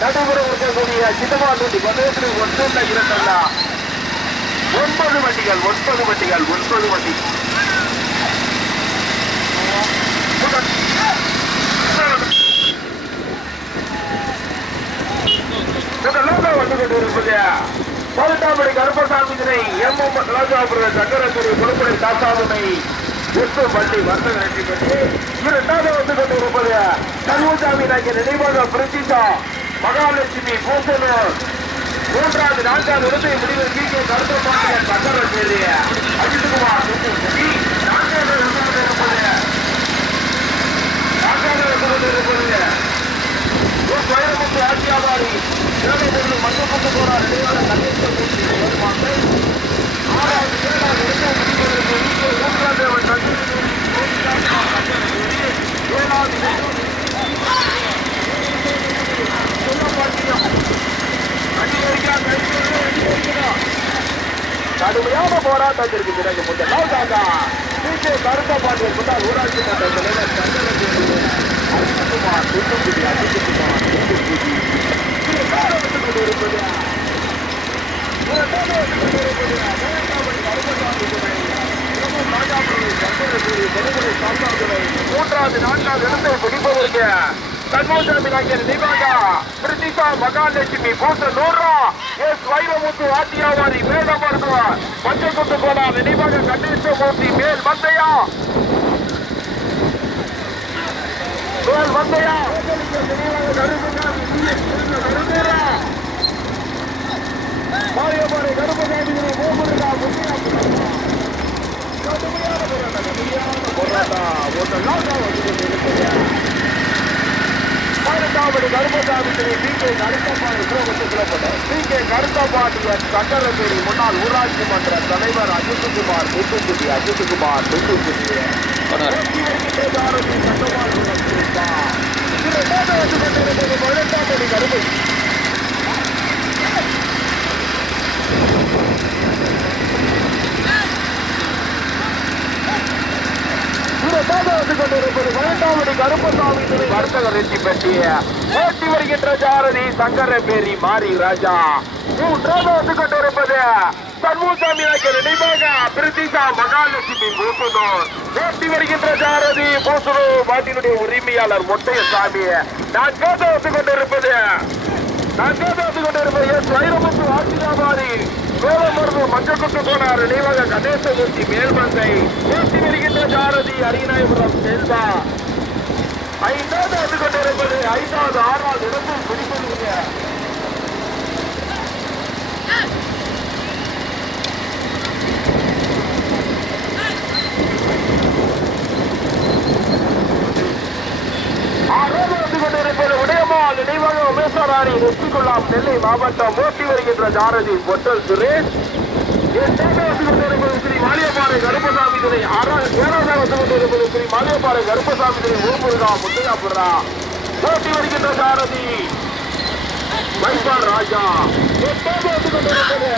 நடைபெறும் இருக்கக்கூடிய சின்னமாட்டடி பந்தயத்தில் ஒன்று இரண்டல்ல. ஒன்பது வண்டிகள் ஒன்பது வண்டிகள் ஒன்பது வண்டி இந்த கருப்பசாமி எம் எம் ராஜாபுர சக்கரத்துறை கொடுப்படை தாத்தாவுமை எட்டு வண்டி வர்த்தக இரண்டாவது வந்து கொண்டிருப்பது சண்முகசாமி நாயகர் நினைவாக பிரித்திசா மகாலட்சுமி பூசனூர் மூன்றாவது நான்காவது இடத்தை முடிவில் கி கே கருத்தப்பாண்டியன் சக்கர சேரி அஜித்குமார் சுற்றி நான்காவது இருந்து கொண்டிருப்பது நான்காவது இருந்து கொண்டிருப்பது ஒரு வைரமுத்து ஆட்சியாளரி பொருள் மஞ்சள் கொண்டு போறார் இடையான கணேச மூர்த்தி ஆறாவது இடத்தை முடிவதற்கு ஏழாவது கடுமையான போராட்டத்திற்கு பிறகு முதல் தாக்கா பிகே கருத்த பாண்டியன் முன்னாள் ஊராட்சி மன்ற தலைவர் அஜித்குமார் தூத்துக்குடி அஜித்குமார் தூத்துக்குடி இரண்டாவது வந்து மூன்றாவது நான்காவது இடத்தை பிடிப்பதற்கு சண்முகசாமி நாயகர் நிவாகா பிரித்திசா மகாலட்சுமி பூச நூறா எஸ் வைரமுத்து ஆத்தியாவாரி வேத மருத்துவர் பச்சை கொண்டு போனார் நினைவாக கணேசமூர்த்தி மேல் வந்தையா மேல் வந்தையா மாரியம்மனை கருப்பசாமி மூமுருகா முன்னியா கொண்டிருக்கிறது பதினெட்டாவது கருப்பசாமி பி கே கருத்தப்பாடி கிலோமீட்டர் பி கே கருத்தப்பாண்டியன் சக்கரத்தேரி முன்னாள் ஊராட்சி மன்ற தலைவர் அஜித்குமார் தூத்துக்குடி அஜித்குமார் தூத்துக்குடி பதினெட்டாவது கருப்பு இரண்டாவது கொண்டிருப்பது பதினெட்டாவது கருப்பசாமி துணை வர்த்தக வெற்றி பெற்றிய ஓட்டி வருகின்ற ஜாரதி சங்கரபேரி மாரி ராஜா. மூன்றாவது வந்து கொண்டிருப்பது சண்முகசாமி நாயக்கர் நினைவாக பிரித்திசா மகாலட்சுமி பூசுனூர் ஓட்டி வருகின்ற ஜாரதி பூசுனூர் மாட்டினுடைய உரிமையாளர் மொட்டையசாமி. நான்காவது வந்து கொண்டிருப்பது நான்காவது வந்து கொண்டிருப்பது எஸ் வைரமுத்து ஆட்சியாபாரி கோலமருது மஞ்சக்குட்டு போனார். நினைவாக கணேசமூர்த்தி மேல்மந்தை. ஓட்டி வருகின்ற சாரதி அரியநாயபுரம் செல்வா. ஐந்தாவது வந்து கொண்டிருப்பது ஐந்தாவது ஆறாவது இடத்தில் பிடிப்பதுங்க ஆறாவது வந்து கொண்டிருப்பது உதயமால் நினைவாக உமேஸ்வராரி வெற்றிக்கொள்ளாம் நெல்லை மாவட்டம் ஓட்டி வருகின்ற ஜாரதி ஒற்றல் சுரேஷ். ஸ்ரீ மாலியப்பாறை கருப்பசாமி ஸ்ரீ மாலியப்பாறை கருப்பசாமி ஊர்முருகா முத்தையாபுரா ஓட்டி வருகின்ற ஜாரதி வைபால் ராஜா. எட்டாவது கொண்டிருப்பது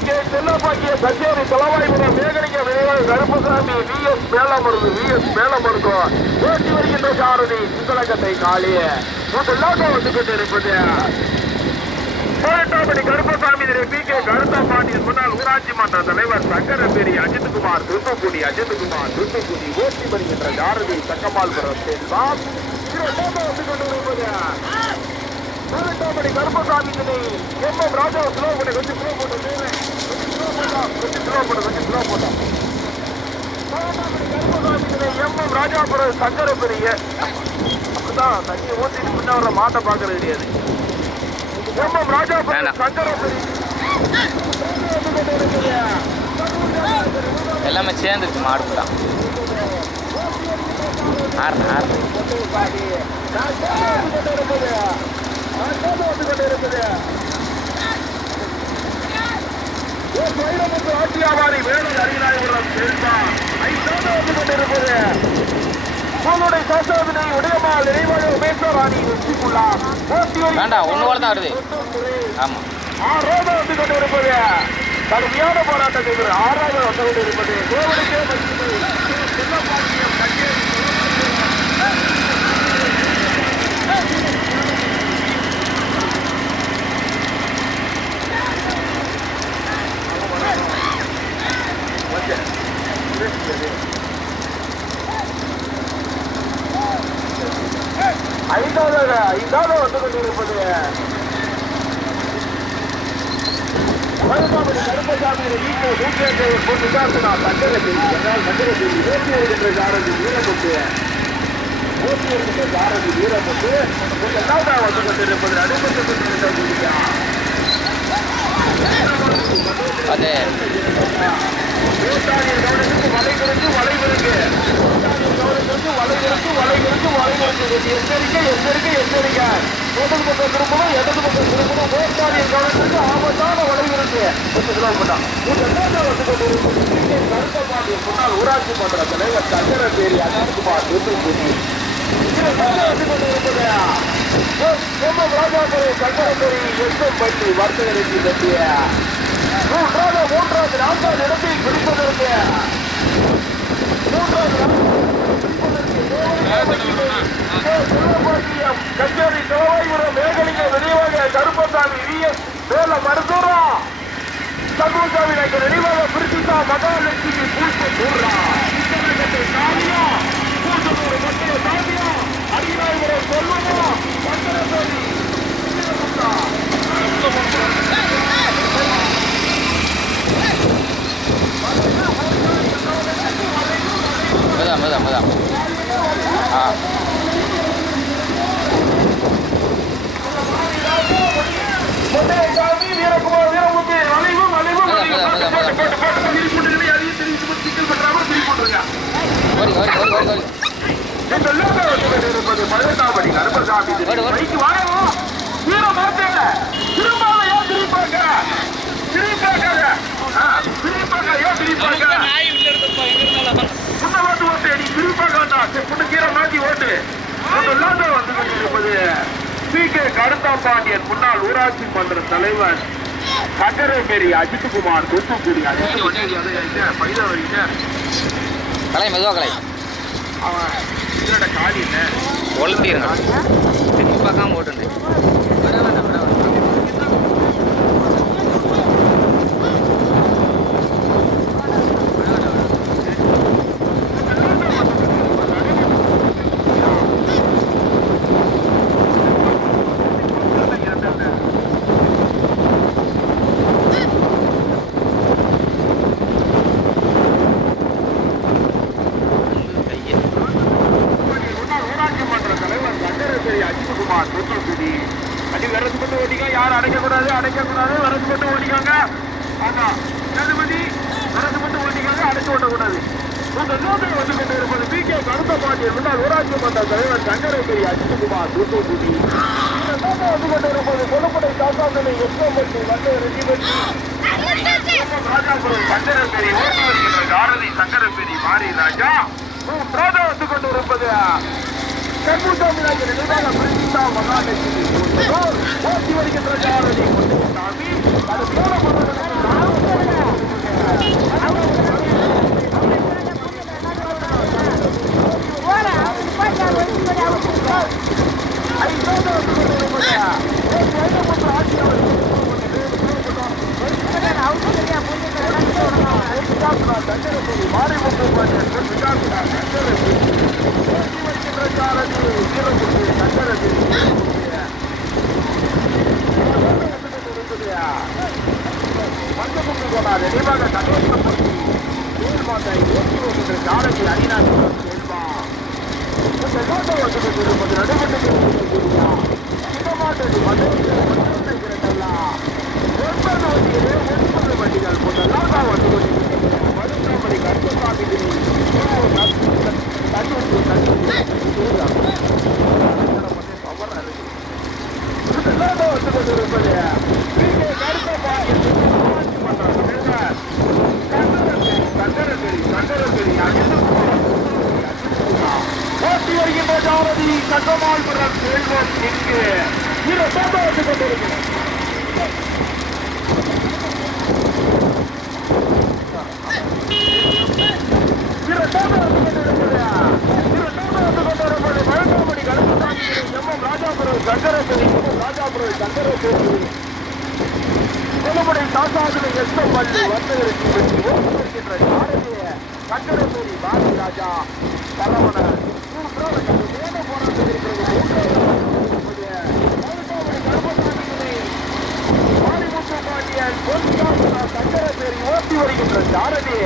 கே செல்லப்பாக்கிய கச்சேரி தலவாய்புரம் மேகனிக்க விரைவாக Karuppasamy V S Melamaruthu V S Melamaruthu ஓட்டி வருகின்ற சாரதி சிங்களகத்தை காளிய முதலாக வந்து கொண்டிருப்பது பதினெட்டாம் கருப்பசாமி பி கே கருத்தா பாண்டியன் முன்னாள் ஊராட்சி மன்ற தலைவர் சங்கரபேரி அஜித்குமார் தூத்துக்குடி அஜித்குமார் தூத்துக்குடி ஓட்டி வருகின்ற சாரதி சக்கமால்புரம் சேர்ந்தால் இரண்டாவது பதினெட்டாம் கருப்பசாமி திணை எம் எம் ராஜா ஸ்லோ போட்டு கொஞ்சம் ஸ்லோ போட்டு கொஞ்சம் ஸ்லோ போட்டா கொஞ்சம் ஸ்லோ போட்டு கொஞ்சம் ஸ்லோ போட்டா கருப்பசாமி திணை எம் எம் ராஜாபுரம் சங்கர பெரிய அப்படிதான் தண்ணி ஊற்றிட்டு முன்ன வர மாட்டை பார்க்கறது கிடையாது எம் எம் ராஜாபுரம். சங்கர பெரிய எல்லாமே சேர்ந்துருக்கு மாடு தான் ஆறு. ஆறு ஆட்சியாவாரி வேலூர் அரியநாயபுரம் செல்வா ஐந்தாவது வந்து கொண்டிருப்பது உங்களுடைய சாசாவினை உடையமால் நிறைவாக உமேஸ்வராணி வெற்றிக்குள்ளார் வேண்டாம், ஒண்ணு போல தான் வருது. ஆமாம் ரோபோ வந்து கொண்டிருப்பது கடுமையான போராட்டத்தில் ஆறாவது வந்து கொண்டிருப்பது கோவலுக்கே ஐந்தாவது ஐந்தாவது வந்து கொண்டிருப்பது மருதாமணி கருப்பசாமி வீட்டு நூற்றி போட்டு விசாரினா சங்கரத்தில் என்றால் சங்கரத்தில் நூற்றி வருகின்ற ஜாரதி வீரமுத்து. நூற்றி வருகின்ற ஜாரதி வீரமுத்து இரண்டாவதாக வந்து கொண்டிருப்பது நடைபெற்றுக் கொண்டிருக்க அது வலைகளுக்கு வலைகளுக்கு வலைகளுக்கு எச்சரிக்கை எச்சரிக்கை எச்சரிக்கை இடது பக்கம் திரும்பணும் இடது பக்கம் திரும்பணும் விவசாயிகள் கவனத்திற்கு ஆபத்தான வலைகளுக்கு கொஞ்சம் கிலோமீட்டர் கருத்தப்பாண்டிய முன்னாள் ஊராட்சி மன்ற தலைவர் சங்கர பேரி அஜித்குமார் தூத்துக்குடி ராஜாபுரம் சங்கரபுரி எஸ்எம் பட்டி வர்த்தகருக்கு பற்றிய மூன்றாவது மூன்றாவது நான்காவது இடத்தை பிடிப்பதற்கு. மூன்றாவது கச்சேரி சிவவாயுரம் மேகலிங்க நினைவாக கருப்பசாமி வி. வேல மருதூரா சண்முகசாமி நாயக்கர் நினைவாக பிரித்திதா மகாலட்சுமி பூஜை தூர்ரா சாமியா பூட்டூர் மத்திய சாமியா அடிநாயகரை சொல்லுமா சங்கரசாமி மெதா மெதா மெதா ஆ சாமி வீரகுமார் வீரமுத்து வளைவு வளைவு வளைவு மேல, மேல, மேல. போட்டு போட்டு போட்டு திருப்பி போட்டுருங்க அதையும் திருப்பி போட்டு சிக்கல் பண்றாம திருப்பி போட்டுருங்க ஓடி ஓடி ஓடி ஓடி ஓடி இந்த லோகோ வந்து இருப்பது பதினெட்டாம் கருப்பசாமி ஓடு, ஓடு. பைக்கு வாழவும் வீர மாத்தேங்க திரும்பால ஏன் திருப்பாங்க திருப்பாங்க திருப்பாங்க ஏன் திருப்பாங்க முன்ன ஓட்டு ஓட்டு நீ திருப்பாங்க வேண்டாம் பொண்ணு கீரை மாத்தி ஓட்டு இந்த லோகோ வந்து கொண்டிருப்பது பி கே கருத்தாம்பாண்டியன் முன்னாள் ஊராட்சி மன்ற சங்கரமேரி அஜித்குமார் தூத்துக்குடி கலை மெதுவாக கலை. அவன் இதோட காலி இல்லை கொளுத்திடுங்க திரும்பி பார்க்காம ஓட்டுண்டு கையை முன்னாள் ஊராட்சி மன்ற தலைவர் சங்கரேஸ்வரி அஜித்குமார் தூத்துக்குடி அடி வரது மட்டும் ஓட்டிக்க யாரும் அடைக்கக்கூடாது அடைக்கக்கூடாது வரது மட்டும் ஓட்டிக்காங்க ஆமா நீதிபதி வரது மட்டும் ஓட்டிக்காங்க அடைச்சு ஓட்டக்கூடாது உங்க நோக்கம் வந்து கொண்டு இருப்பது பி கே கருத்த பாண்டியன் முன்னாள் மன்ற தலைவர் சங்கரேஸ்வரி அஜித்குமார் தூத்துக்குடி. இந்த நோக்கம் வந்து கொண்டு இருப்பது கொழுப்படை சாசாந்தனை எஸ்எம்பட்டி வந்து ரெட்டிபட்டி ராஜாபுரம் சங்கரபேரி ஓட்டு வருகின்ற காரதி சங்கரபேரி மாரி ராஜா. மூன்றாவது வந்து கொண்டு இருப்பது கண்முசாமி நாயகர் நினைவாக பிரித்திதா மகாலட்சுமி. ஓட்டி வருகின்ற காரதி சாமி அது போல ஐந்தாவது வந்து கொண்டு இருப்பது ஐயப்பன் மாத்திரை வண்டிகள் போட்டெல்லாம் நான் அணிநாட்டு மருத்துவமனை கருப்பசாமி தண்ணி முதலாவது வந்து கொண்டிருப்பது பி கே கருப்பபாண்டிய சங்கரகிரி சங்கரகிரி ஓட்டி வருகின்ற ஜாரதி கட்டமால்புரம் செல்வம் இங்கு இரு வந்து கொண்டிருக்கிறது இரண்டாவது வந்து கொண்டிருப்பது இரண்டாவது வந்து பள்ளி வந்ததற்கு வெற்றி ஓட்டுகின்ற பாரதிய சங்கரபேரி பாரதி ராஜா சரவணன் ஓட்டி வருகின்ற சாரதி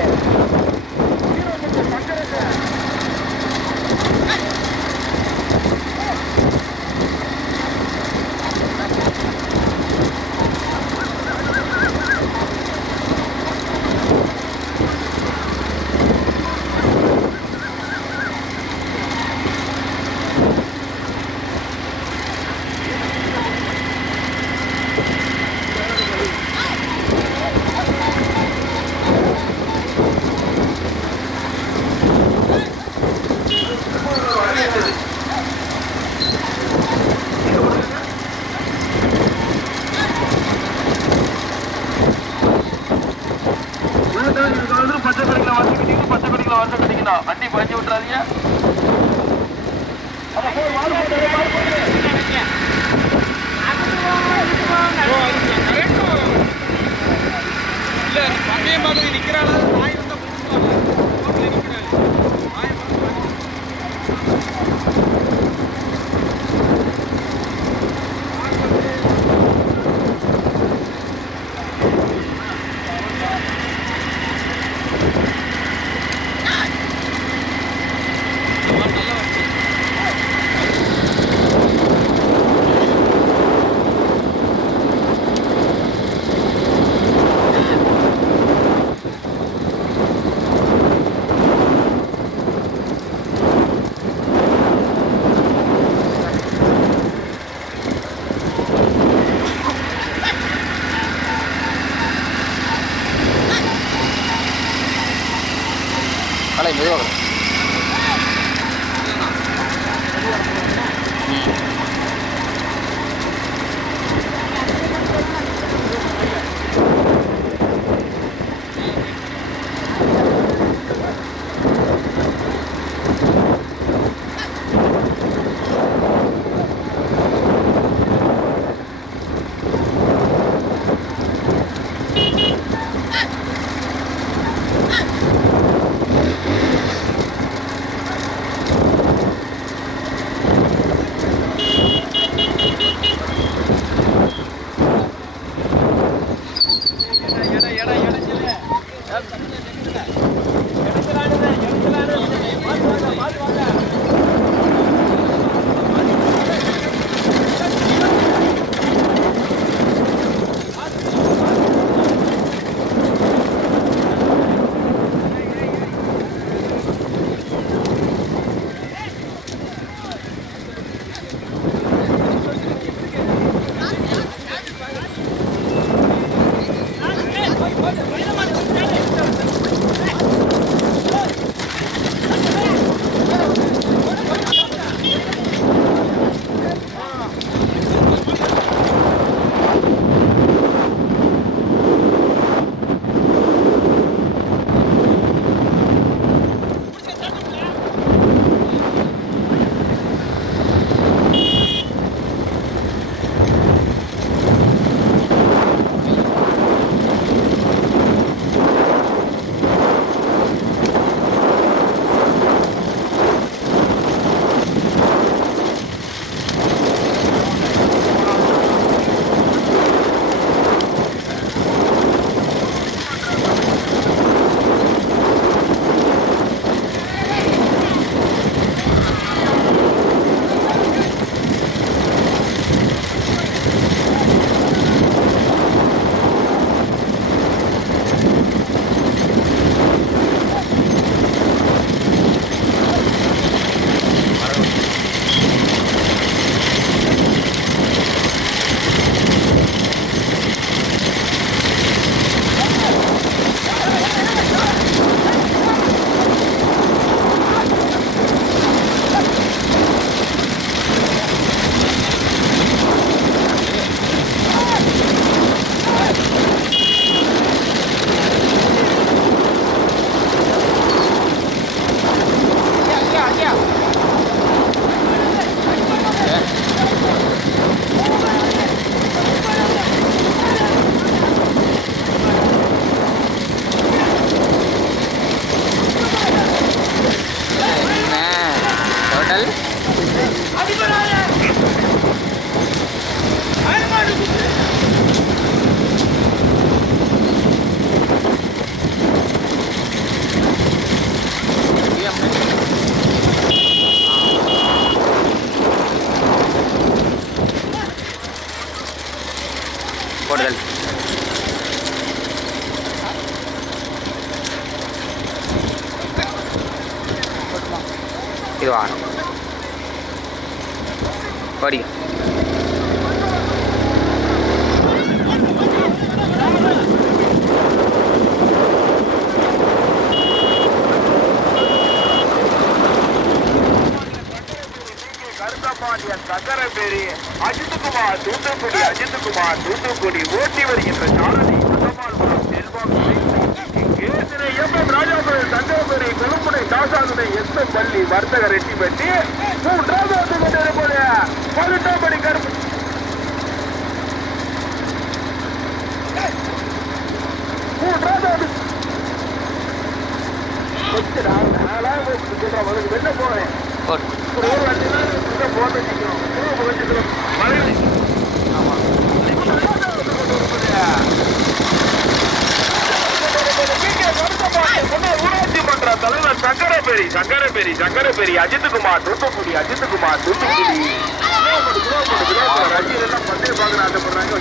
தலைவர் சங்கரபேரி சங்கரபேரி சங்கரபேரி அஜித்குமார் தூத்துக்குடி அஜித்குமார் தூத்துக்குடி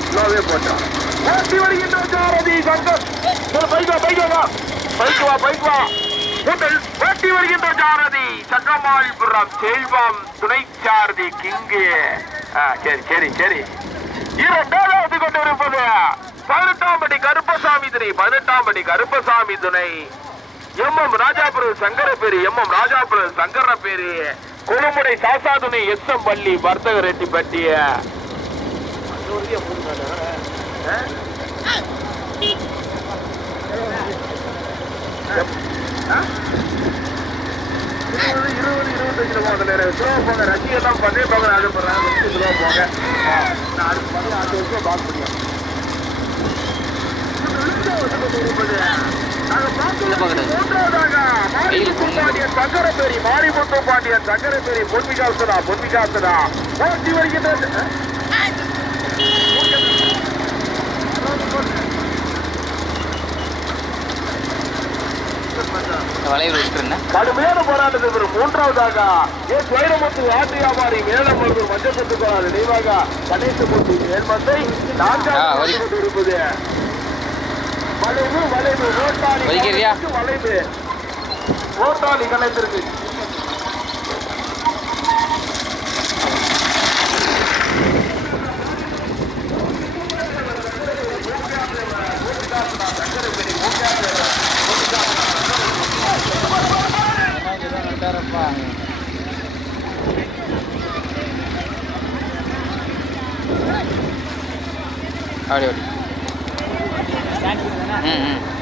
கிலோவே போட்டோம் ஓட்டி வருகின்ற சாரதி சங்கர் பைக் வா பைக் வா பைக் வா பைக் வா கூட்டல் கட்டி வருகின்ற சாரதி சக்கமால்புரம் செல்வம் துணை சாரதி கிங்கு. ஆ, சரி சரி சரி. இரண்டாவது கொண்டு இருப்பது பதினெட்டாம் படி கருப்பசாமி துணை பதினெட்டாம் படி கருப்பசாமி துணை. M M Rajapuram Sankaraperi M M Rajapuram Sankaraperi கொழுமுடை சாசாதுணை எஸ் எம் பள்ளி வர்த்தக ரெட்டி பட்டிய இருபது இருபது இருபத்தஞ்சு போங்க ஸ்லோ போங்க ரசிகெல்லாம் பண்ணி போங்க அது போடுறாங்க ஸ்லோ போங்க நான் அடுத்து பண்ணி அடுத்த வருஷம் பாஸ் பண்ணிக்கலாம் மாரிமுத்து பாண்டியன் சங்கரபேரி பொன்மிகாசனா பொன்மிகாசனா ஓட்டி வருகின்றது. வளைவில் விட்டுருந்தேன் கடுமையான போராட்டத்துக்கு ஒரு மூன்றாவதாக ஏ வைரமுத்து ஆட்டு வியாபாரி மேலமருதூர் மஞ்சப்பட்டுக்கான நினைவாக கணேசமூர்த்தி மேல்மத்தை ஆ, நான்காவது இருப்பது வளைவு வளைவு வலிக்கிறியா? வளைவு. ரோட்டாளி கலைத்திருக்கு あ料理うんうん。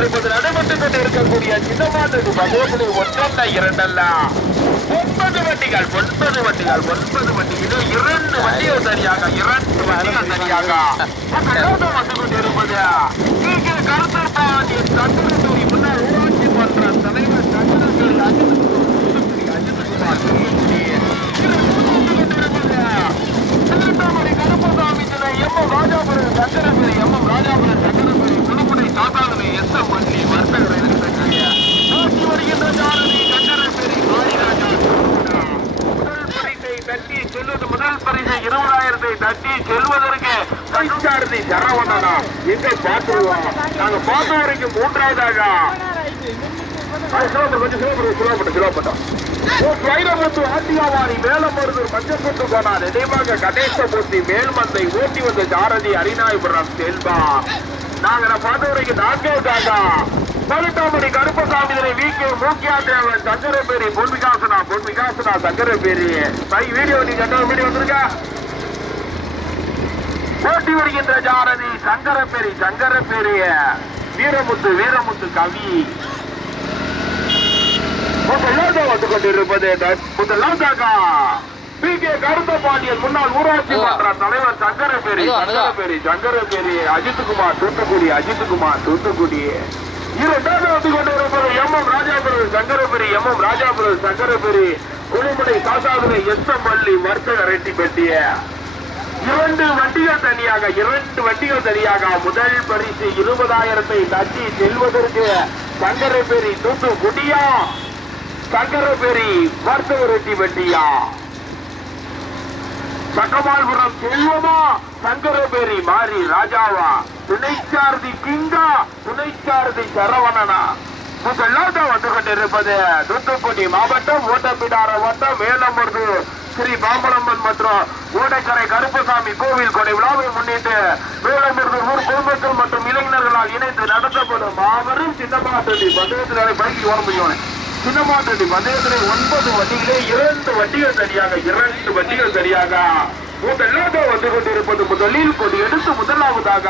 இருப்பது கொண்டிருப்பது நடைபெற்று கொண்டிருக்கக்கூடிய சின்ன மாட்டு ஒன்றல்ல இரண்டல்ல ஒன்பது வண்டிகள் ஒன்பது வண்டிகள் ஒன்பது வண்டி இது இரண்டு வண்டிகள் சரியாக இரண்டு வண்டிகள் சரியாக வந்து கொண்டிருப்பது இங்கே முன்னாள் ஊராட்சி மன்ற தலைவர் சங்கரங்கள் Ajithkumar Thiruvannamalai Karuppasamy M M Rajapuram Sankarapuri M M Rajapuram Sankarapuri S M வருகின்ற ஜாரதி சங்கரபுரி ஆதிராஜா முதல் பரிசை தட்டி செல்வது முதல் பரிசு இருபதாயிரத்தை தட்டி செல்வதற்கு பைச்சாரதி சரவணனா. எங்க பார்த்துருவோம். நாங்க பார்த்த வரைக்கும் மூன்றாவதாக. மேல்மந்தை ஓட்டி வந்த ஜாரதி அரிநாயபுரம் செல்வா. நாங்க நான் பார்த்த வரைக்கும் நான்காவதாக பதினெட்டாமணி கருப்பசாமி வி கே மூக்கியா தேவன் சங்கரபேரி பொன் விகாசனா பொன் விகாசனா சங்கரபேரி பை வீடியோ நீங்க என்ன வீடியோ வந்திருக்கா? போட்டி வருகின்ற ஜாரதி சங்கரபேரி சங்கரபேரிய வீரமுத்து வீரமுத்து கவி. முதலாவது வந்து கொண்டிருப்பது முதலாவதாக பி கே கருத்த பாண்டியன் முன்னாள் ஊராட்சி மன்ற தலைவர் சங்கரபேரி. சங்கரபேரி சங்கரபேரி அஜித்குமார் தூத்துக்குடி அஜித்குமார் தூத்துக்குடி இரண்டாவது வந்து கொண்டிருப்பது M M Rajapuram Sankaraperi M M Rajapuram Sankaraperi குளிமுனை சாசாதுரை எஸ் எம் பள்ளி வர்த்தக ரெட்டி பெட்டிய. இரண்டு வண்டிகள் தனியாக இரண்டு வண்டிகள் தனியாக முதல் பரிசு இருபதாயிரத்தை தட்டி செல்வதற்கு சங்கரபேரி தூத்துக்குடியா? சங்கரபேரி வர்த்தக ரெட்டி பெட்டியா செல்வமா? சங்கரபேரி மாறி ராஜாவா? துணைச்சாரதி கிங்கா? துணைச்சாரதி சரவணனா? முதலாவது வந்து கொண்டிருப்பது தூத்துக்குடி மாவட்டம் ஓட்டப்பிடார வட்டம் வேலம்பருது ஸ்ரீ பாம்பலம்மன் மற்றும் ஓடைக்கரை கருப்பசாமி கோவில் கொடை விழாவை முன்னிட்டு வேலமருது ஊர் குடும்பத்தில் மற்றும் இளைஞர்களால் இணைந்து நடத்தப்படும் மாபெரும் சின்னமாட்டடி பந்தயத்தினாலே பைக்கி ஓட முடியும் சின்னமாட்டடி பந்தயத்திலே ஒன்பது வண்டிகளே இரண்டு வண்டிகள் சரியாக இரண்டு வண்டிகள் சரியாக முதலாக வந்து கொண்டிருப்பது முதலில் கொண்டு எடுத்து முதலாவதாக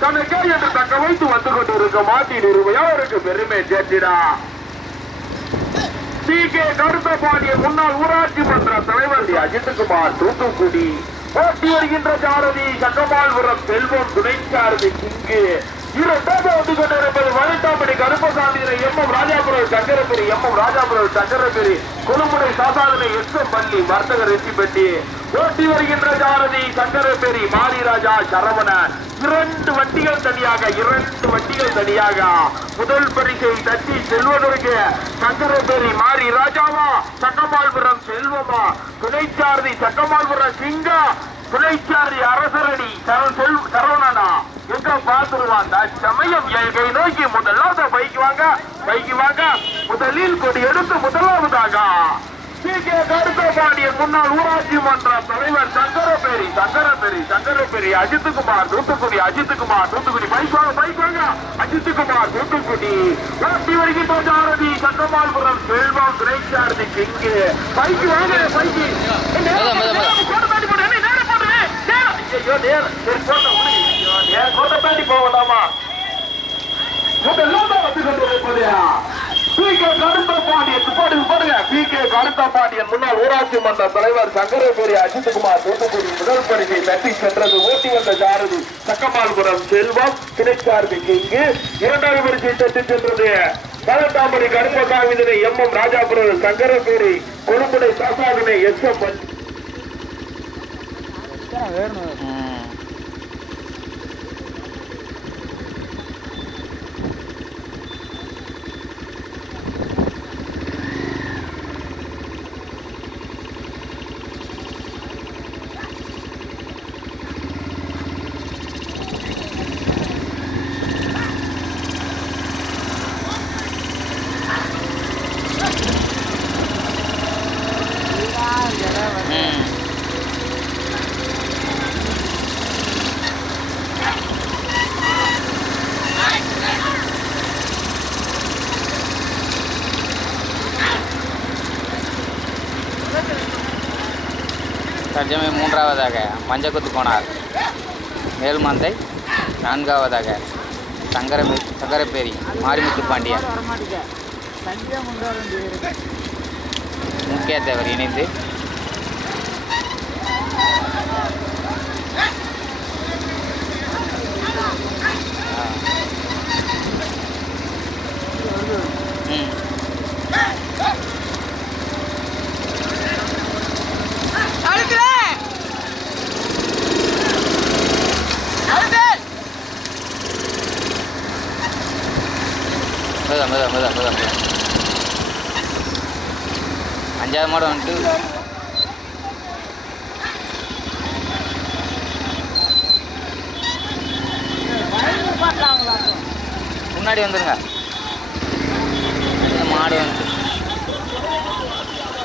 தனக்கே என்று தக்க வைத்து வந்து கொண்டிருக்க மாட்டின் இருவையாருக்கு பெருமை சேர்த்திடா. சி. கே. கருத்தபாண்டிய முன்னாள் ஊராட்சி மன்ற தலைவர் அஜித்குமார் தூத்துக்குடி. போட்டி வருகின்ற சாரதி சங்கமால்புரம் செல்வம் துணைச்சாரதி சிங்கு. இரண்டாவது வந்து கொண்டிருப்பது Vanithamani Karuppasamy M M Rajapuram Sankarapuri M M Rajapuram Sankarapuri குழுமுனை சாசாதனை எஸ் எம் பள்ளி வர்த்தக ரெட்டி பெட்டி. வருகின்ற சாரதி சங்கரபேரி மாரிராஜா சரவணன். இரண்டு வண்டிகள் தனியாக இரண்டு வண்டிகள் தனியாக. முதல் பரிசை தட்டி செல்வதற்கு சங்கரபேரி மாரி ராஜாவா சக்கமால்புரம் செல்வமா? துணைச்சாரதி சக்கமால்புரம் சிங்கா? துணைச்சாரி அரசரடி சர- செல்- சரவணனா? எங்க பார்த்துருவான் சமயம் எல்கை நோக்கி முதலாவது பைக்கு வாங்க பைக்கு வாங்க. முதலில் கொடி எடுத்து முதலாவதாக. சி கருத்தபாண்டியன் முன்னாள் ஊராட்சி மன்ற தலைவர் சங்கரபேரி சங்கரபேரி சங்கரபேரி அஜித்குமார் தூத்துக்குடி அஜித்குமார் தூத்துக்குடி. பைக் வாங்க பைக் வாங்க. அஜித்குமார் தூத்துக்குடி. ஓட்டி வருகின்ற சாரதி சங்கமால்புரம் செல்வம் துணைச்சாரதி கிங்கு பைக் வாங்க பைக் மெதுவா, மெதுவா, மெதுவா. ஐயோ நேரம் சரி போட்டோம் நேர் கோட்டை தாண்டி போக வேண்டாமா? முன்னாள் ஊராட்சி மன்ற தலைவர் சங்கரபேரி அஜித்குமார் தூத்துக்குடி முதல் பரிசை தட்டி சென்றது. ஓட்டி வந்த சாரதி சக்கமால்புரம் செல்வம் கிடைச்சாரதி இங்கு இரண்டாவது பரிசை தட்டி சென்றது. பதினெட்டாம் கருப்பசாமிதனை எம். எம். ராஜாபுரம் சங்கரபேரி கொழும்புடை சாசாவினை எஸ். எம். ம். மூன்றாவதாக மஞ்சக்குத்து கோனார் மேல்மந்தை நான்காவதாக சங்கரமே சங்கரப்பேரி மாரிமுத்து பாண்டியன் முக்கிய தேவர் இணைந்து அஞ்சாவது மாடு முன்னாடி வந்துருங்க. மாடு வந்து.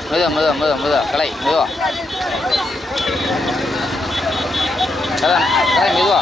மெதுவா மெதுவா மெதுவா மெதுவா. கலை மெதுவா. கலை கலை மெதுவா.